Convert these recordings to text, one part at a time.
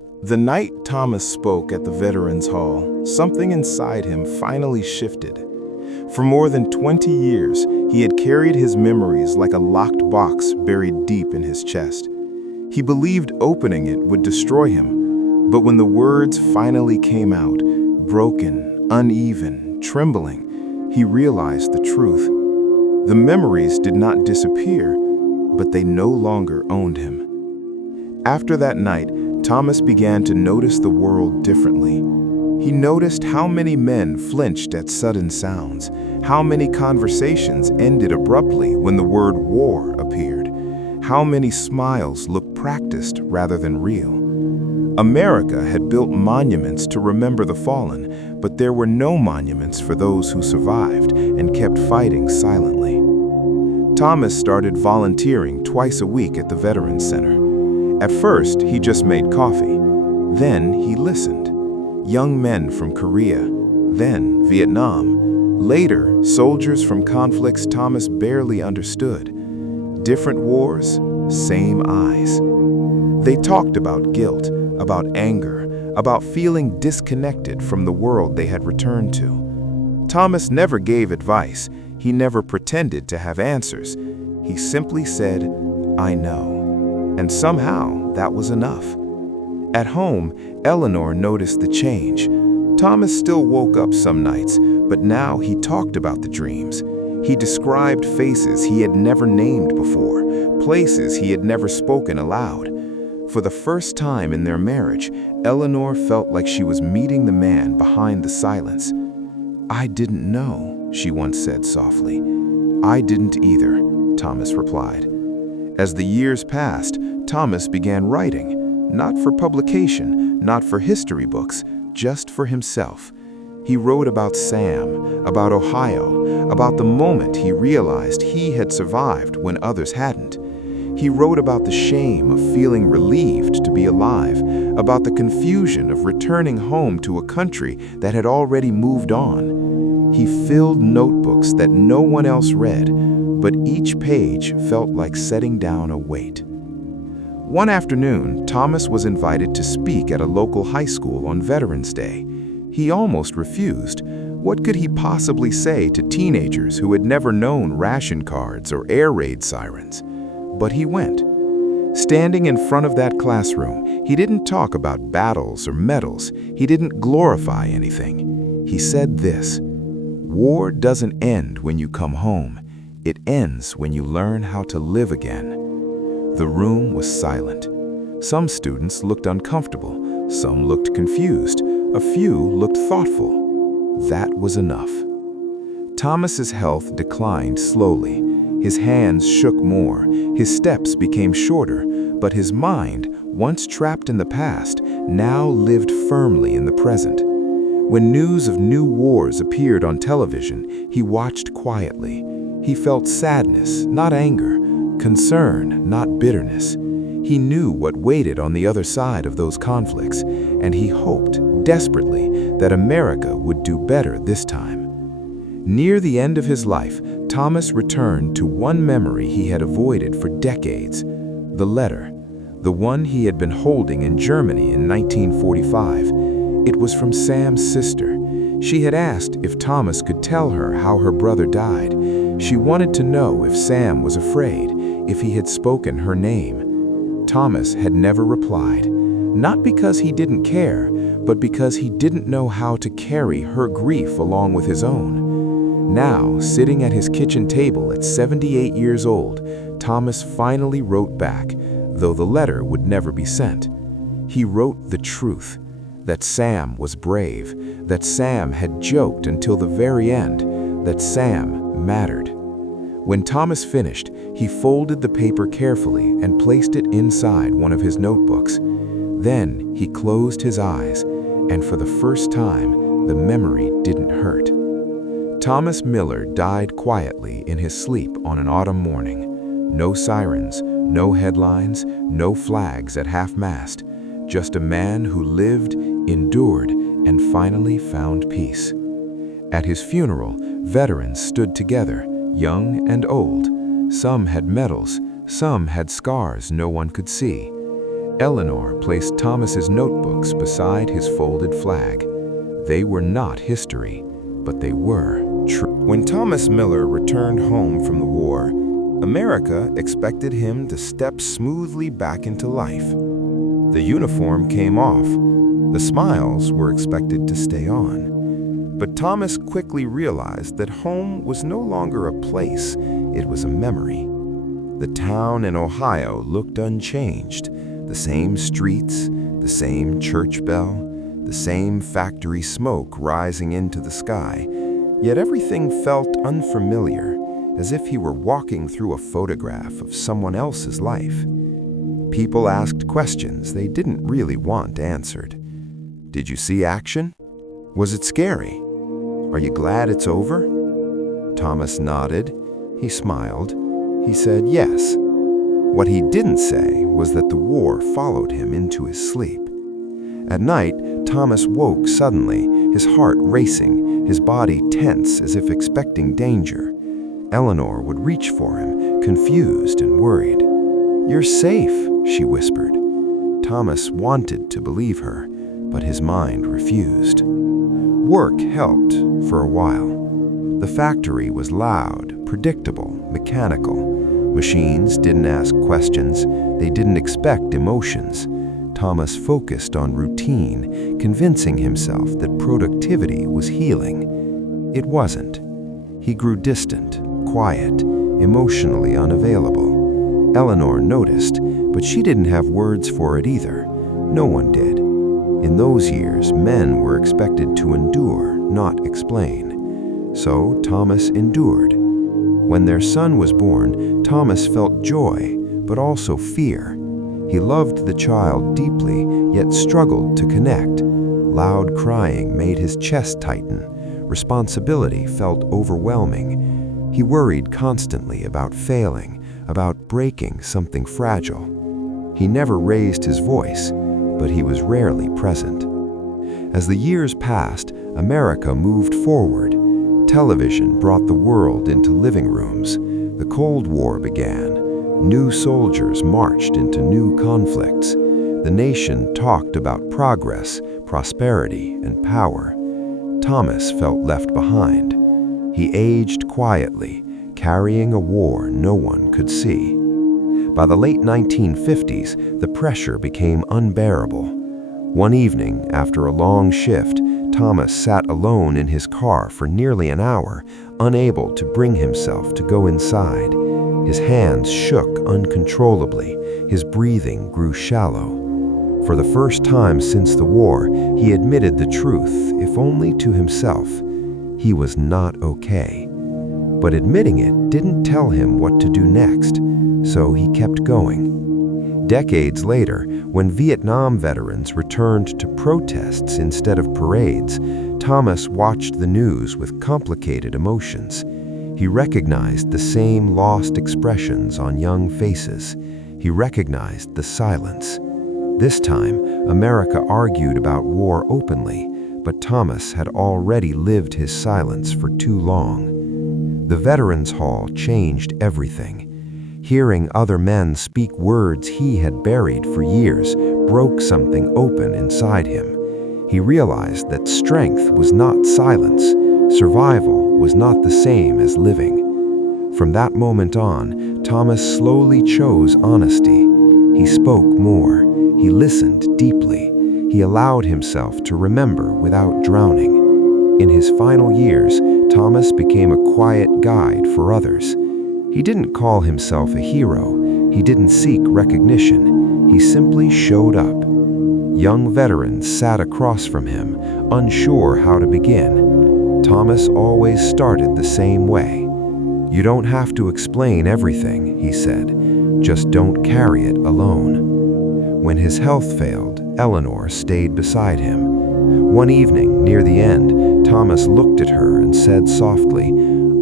The night Thomas spoke at the Veterans Hall, something inside him finally shifted. For more than 20 years, he had carried his memories like a locked box buried deep in his chest. He believed opening it would destroy him, but when the words finally came out, broken, uneven, trembling, he realized the truth. The memories did not disappear, but they no longer owned him. After that night, Thomas began to notice the world differently. He noticed how many men flinched at sudden sounds, how many conversations ended abruptly when the word war appeared, how many smiles looked practiced rather than real. America had built monuments to remember the fallen, but there were no monuments for those who survived and kept fighting silently. Thomas started volunteering twice a week at the Veterans Center. At first, he just made coffee. Then he listened. Young men from Korea, then Vietnam. Later, soldiers from conflicts Thomas barely understood. Different wars, same eyes. They talked about guilt, about anger, about feeling disconnected from the world they had returned to. Thomas never gave advice. He never pretended to have answers. He simply said, "I know." And somehow, that was enough. At home, Eleanor noticed the change. Thomas still woke up some nights, but now he talked about the dreams. He described faces he had never named before, places he had never spoken aloud. For the first time in their marriage, Eleanor felt like she was meeting the man behind the silence. "I didn't know," she once said softly. "I didn't either," Thomas replied. As the years passed, Thomas began writing, not for publication, not for history books, just for himself. He wrote about Sam, about Ohio, about the moment he realized he had survived when others hadn't. He wrote about the shame of feeling relieved to be alive, about the confusion of returning home to a country that had already moved on. He filled notebooks that no one else read, but each page felt like setting down a weight. One afternoon, Thomas was invited to speak at a local high school on Veterans Day. He almost refused. What could he possibly say to teenagers who had never known ration cards or air raid sirens? But he went. Standing in front of that classroom, he didn't talk about battles or medals. He didn't glorify anything. He said this: "War doesn't end when you come home. It ends when you learn how to live again." The room was silent. Some students looked uncomfortable, some looked confused, a few looked thoughtful. That was enough. Thomas's health declined slowly. His hands shook more, his steps became shorter, but his mind, once trapped in the past, now lived firmly in the present. When news of new wars appeared on television, he watched quietly. He felt sadness, not anger, concern, not bitterness. He knew what waited on the other side of those conflicts, and he hoped desperately that America would do better this time. Near the end of his life, Thomas returned to one memory he had avoided for decades: the letter, the one he had been holding in Germany in 1945. It was from Sam's sister. She had asked if Thomas could tell her how her brother died. She wanted to know if Sam was afraid, if he had spoken her name. Thomas had never replied, not because he didn't care, but because he didn't know how to carry her grief along with his own. Now, sitting at his kitchen table at 78 years old, Thomas finally wrote back, though the letter would never be sent. He wrote the truth, that Sam was brave, that Sam had joked until the very end, that Sam mattered. When Thomas finished, he folded the paper carefully and placed it inside one of his notebooks. Then he closed his eyes, and for the first time, the memory didn't hurt. Thomas Miller died quietly in his sleep on an autumn morning. No sirens, no headlines, no flags at half-mast. Just a man who lived, endured, and finally found peace. At his funeral, veterans stood together, young and old. Some had medals, some had scars no one could see. Eleanor placed Thomas's notebooks beside his folded flag. They were not history, but they were true. When Thomas Miller returned home from the war, America expected him to step smoothly back into life. The uniform came off. The smiles were expected to stay on. But Thomas quickly realized that home was no longer a place, it was a memory. The town in Ohio looked unchanged. The same streets, the same church bell, the same factory smoke rising into the sky. Yet everything felt unfamiliar, as if he were walking through a photograph of someone else's life. People asked questions they didn't really want answered. Did you see action? Was it scary? Are you glad it's over? Thomas nodded. He smiled. He said yes. What he didn't say was that the war followed him into his sleep. At night, Thomas woke suddenly, his heart racing, his body tense as if expecting danger. Eleanor would reach for him, confused and worried. "You're safe," she whispered. Thomas wanted to believe her, but his mind refused. Work helped for a while. The factory was loud, predictable, mechanical. Machines didn't ask questions, they didn't expect emotions. Thomas focused on routine, convincing himself that productivity was healing. It wasn't. He grew distant, quiet, emotionally unavailable. Eleanor noticed, but she didn't have words for it either. No one did. In those years, men were expected to endure, not explain. So Thomas endured. When their son was born, Thomas felt joy, but also fear. He loved the child deeply, yet struggled to connect. Loud crying made his chest tighten. Responsibility felt overwhelming. He worried constantly about failing, about breaking something fragile. He never raised his voice, but he was rarely present. As the years passed, America moved forward. Television brought the world into living rooms. The Cold War began. New soldiers marched into new conflicts. The nation talked about progress, prosperity, and power. Thomas felt left behind. He aged quietly, carrying a war no one could see. By the late 1950s, the pressure became unbearable. One evening, after a long shift, Thomas sat alone in his car for nearly an hour, unable to bring himself to go inside. His hands shook uncontrollably. His breathing grew shallow. For the first time since the war, he admitted the truth, if only to himself. He was not okay. But admitting it didn't tell him what to do next, so he kept going. Decades later, when Vietnam veterans returned to protests instead of parades, Thomas watched the news with complicated emotions. He recognized the same lost expressions on young faces. He recognized the silence. This time, America argued about war openly, but Thomas had already lived his silence for too long. The Veterans Hall changed everything. Hearing other men speak words he had buried for years broke something open inside him. He realized that strength was not silence, survival was not the same as living. From that moment on, Thomas slowly chose honesty. He spoke more. He listened deeply. He allowed himself to remember without drowning. In his final years, Thomas became a quiet guide for others. He didn't call himself a hero. He didn't seek recognition. He simply showed up. Young veterans sat across from him, unsure how to begin. Thomas always started the same way. "You don't have to explain everything," he said. "Just don't carry it alone." When his health failed, Eleanor stayed beside him. One evening, near the end, Thomas looked at her and said softly,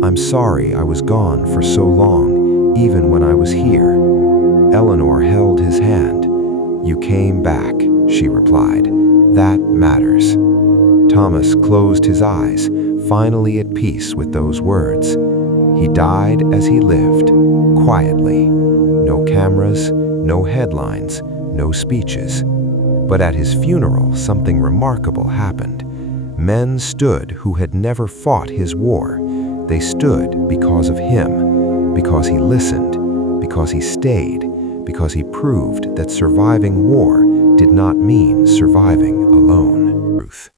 "I'm sorry I was gone for so long, even when I was here." Eleanor held his hand. "You came back," she replied. "That matters." Thomas closed his eyes, finally at peace with those words. He died as he lived, quietly. No cameras, no headlines, no speeches. But at his funeral, something remarkable happened. Men stood who had never fought his war. They stood because of him, because he listened, because he stayed, because he proved that surviving war did not mean surviving alone. Truth.